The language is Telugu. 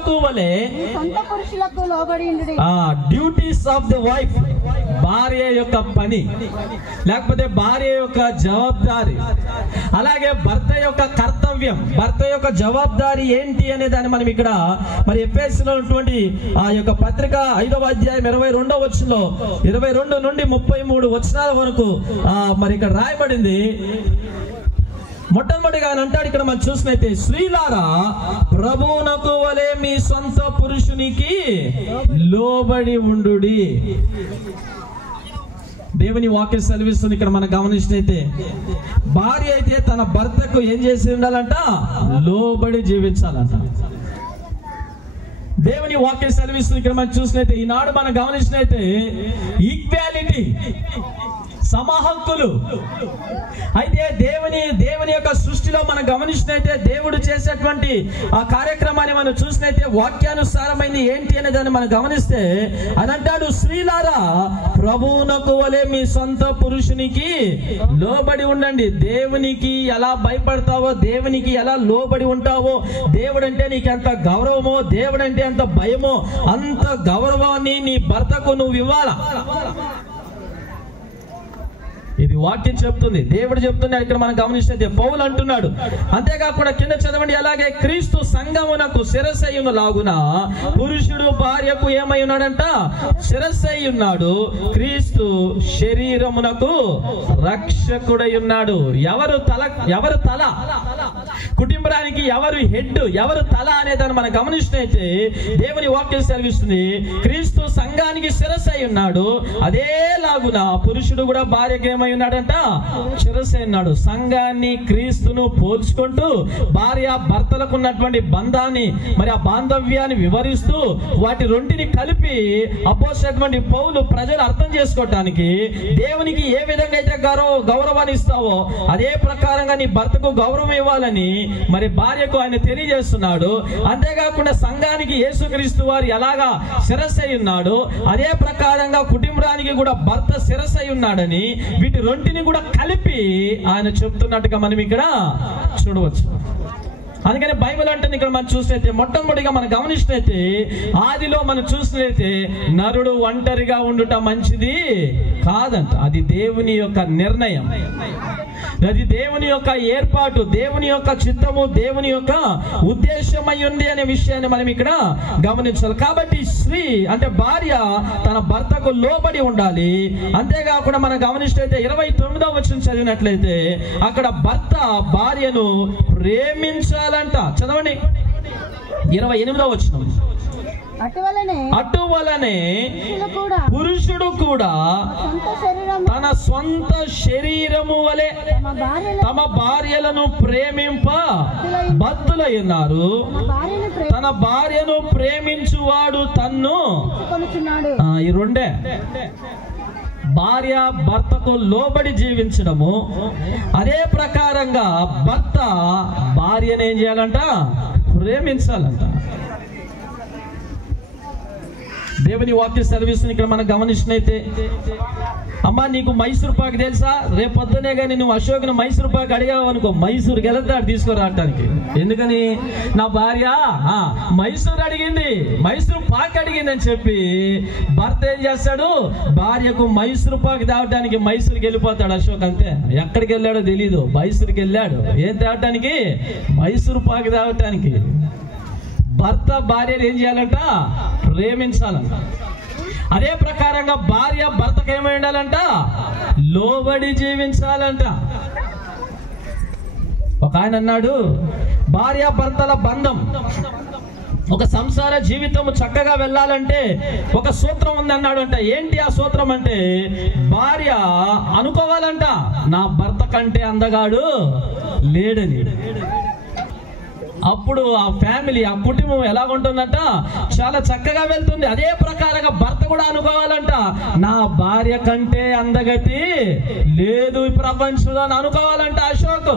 ప్రభువునకు వలె సొంత పురుషులకు లోబడి ఉండుడి. డ్యూటీస్ ఆఫ్ ది వైఫ్, భార్య యొక్క పని, లేకపోతే భార్య యొక్క జవాబుదారి, అలాగే భర్త యొక్క కర్తవ్యం, భర్త యొక్క జవాబుదారి ఏంటి అనే దాన్ని మనం ఇక్కడ మరి ఎఫెసీలో ఉన్నటువంటి ఆ యొక్క పత్రిక 5వ అధ్యాయం 22వ వచనంలో 22 నుండి 33 వచనాల వరకు మరి ఇక్కడ రాయబడింది. మొట్టమొదటిగా ఆయన అంటాడు ఇక్కడ మనం చూసినైతే, స్త్రీలారా ప్రభువునకు వలె మీ సొంత పురుషునికి లోబడి ఉండుడి. దేవుని వాక్యం సెలవిస్తుంది ఇక్కడ మనం గమనించినైతే, భార్య అయితే తన భర్తకు ఏం చేసి ఉండాలంట? లోబడి జీవించాలంట. దేవుని వాక్యం సెలవిస్తుంది ఇక్కడ మనం చూసినైతే, ఈనాడు మనం గమనించినైతే ఈక్వాలిటీ, సమహక్కులు. అయితే దేవుని యొక్క సృష్టిలో మనం గమనించినైతే, దేవుడు చేసేటువంటి ఆ కార్యక్రమాన్ని మనం చూసినైతే వాక్యానుసారమైంది ఏంటి అనే దాన్ని మనం గమనిస్తే అని అంటాడు, స్త్రీలారా ప్రభువునకు వలె మీ సొంత పురుషునికి లోబడి ఉండండి. దేవునికి ఎలా భయపడతావో, దేవునికి ఎలా లోబడి ఉంటావో, దేవుడంటే నీకు ఎంత గౌరవమో, దేవుడంటే ఎంత భయమో, అంత గౌరవాన్ని నీ భర్తకు నువ్వు ఇవ్వాలా. ఇది వాక్యం చెప్తుంది, దేవుడు చెప్తున్నాడు. ఇక్కడ మనం గమనిస్తే పౌలు అంటున్నాడు. అంతేకాకుండా కింద చదవండి, అలాగే క్రీస్తు సంఘమునకు శిరస్సయ్యును లాగున పురుషుడు భార్యకు ఏమై ఉన్నాడంట? శిరస్సై ఉన్నాడు. క్రీస్తు శరీరమునకు రక్షకుడై ఉన్నాడు. ఎవరు తల? కుటుంబానికి ఎవరు హెడ్, ఎవరు తల అనేదాన్ని మనం గమనించినైతే దేవుని వాక్యం సెలవిస్తుంది, క్రీస్తు సంఘానికి శిరస్సై ఉన్నాడు. అదేలాగున పురుషుడు కూడా భార్యకి ఏమై ఉన్నాడంట? శిరస్సై ఉన్నాడు. సంఘాన్ని క్రీస్తును పోల్చుకుంటూ భార్య భర్తలకు ఉన్నటువంటి బంధాన్ని, మరి ఆ బాంధవ్యాన్ని వివరిస్తూ వాటి రెంటిని కలిపి అపోస్తలుడైనటువంటి పౌలు ప్రజలు అర్థం చేసుకోవటానికి, దేవునికి ఏ విధంగా అయితే గౌరవాన్ని ఇస్తావో అదే ప్రకారంగా నీ భర్తకు గౌరవం ఇవ్వాలని మరి భార్యకు ఆయన తెలియజేస్తున్నాడు. అంతేకాకుండా సంఘానికి యేసుక్రీస్తు వారు ఎలాగా శిరస్సై ఉన్నాడు, అదే ప్రకారంగా కుటుంబానికి కూడా భర్త శిరస్సై ఉన్నాడని, వీటి రెంటిని కూడా కలిపి ఆయన చెప్తున్నట్టుగా మనం ఇక్కడ చూడవచ్చు. అందుకని బైబిల్ అంటే ఇక్కడ మనం చూసినైతే మొట్టమొదటిగా మనం గమనించినైతే, ఆదిలో మనం చూసినైతే నరుడు ఒంటరిగా ఉండుట మంచిది కాదంట. అది దేవుని యొక్క నిర్ణయం, అది దేవుని యొక్క ఏర్పాటు, దేవుని యొక్క చిత్తము, దేవుని యొక్క ఉద్దేశమై ఉంది అనే విషయాన్ని మనం ఇక్కడ గమనించాలి. కాబట్టి స్త్రీ అంటే భార్య తన భర్తకు లోబడి ఉండాలి. అంతేకాకుండా మనం గమనించినట్లయితే 29వ వచనం చదివినట్లయితే అక్కడ భర్త భార్యను ప్రేమించాలంట. చదవండి 28వ వచనం. అటువలనే పురుషుడు కూడా తన సొంత శరీరము వలె తమ భార్యలను ప్రేమింప బద్ధులై ఉన్నారు. తన భార్యను ప్రేమించువాడు తన్ను. ఈ రెండే, భార్య భర్తకు లోబడి జీవించడము, అదే ప్రకారంగా భర్త భార్యను ఏం చేయాలంట? ప్రేమించాలంట. దేవుని వాక్య సర్వీస్ని ఇక్కడ మనం గమనించినైతే, అమ్మా నీకు మైసూర్ పాక్ తెలుసా? రేపు పొద్దునే కానీ నువ్వు అశోక్ని మైసూర్ పాక్ అడిగావు అనుకో, మైసూర్కి వెళ్తాడు తీసుకురావటానికి. ఎందుకని? నా భార్య మైసూర్ అడిగింది, మైసూర్ పాక్ అడిగింది అని చెప్పి భర్త ఏం చేస్తాడు? భార్యకు మైసూర్ పాక్ తేవటానికి మైసూర్కి వెళ్ళిపోతాడు అశోక్. అంతే, ఎక్కడికి వెళ్ళాడో తెలీదు, మైసూర్కి వెళ్ళాడు. ఏం తేవటానికి? మైసూర్ పాక్ తేవటానికి. భర్త భార్యను ఏం చేయాలంట? ప్రేమించాలంట. అదే ప్రకారంగా భార్య భర్తకు ఏమై ఉండాలంట? లోబడి జీవించాలంట. ఒక ఆయన అన్నాడు, భార్య భర్తల బంధం, ఒక సంసార జీవితం చక్కగా వెళ్ళాలంటే ఒక సూత్రం ఉంది అన్నాడు అంట. ఏంటి ఆ సూత్రం అంటే, భార్య అనుకోవాలంట నా భర్త కంటే అందగాడు లేడని. అప్పుడు ఆ ఫ్యామిలీ, ఆ కుటుంబం ఎలా ఉంటుందంట? చాలా చక్కగా వెళ్తుంది. అదే ప్రకారంగా భర్త కూడా అనుకోవాలంట నా భార్య కంటే అందగతి లేదు ఈ ప్రపంచంలో అనుకోవాలంట అశోక్.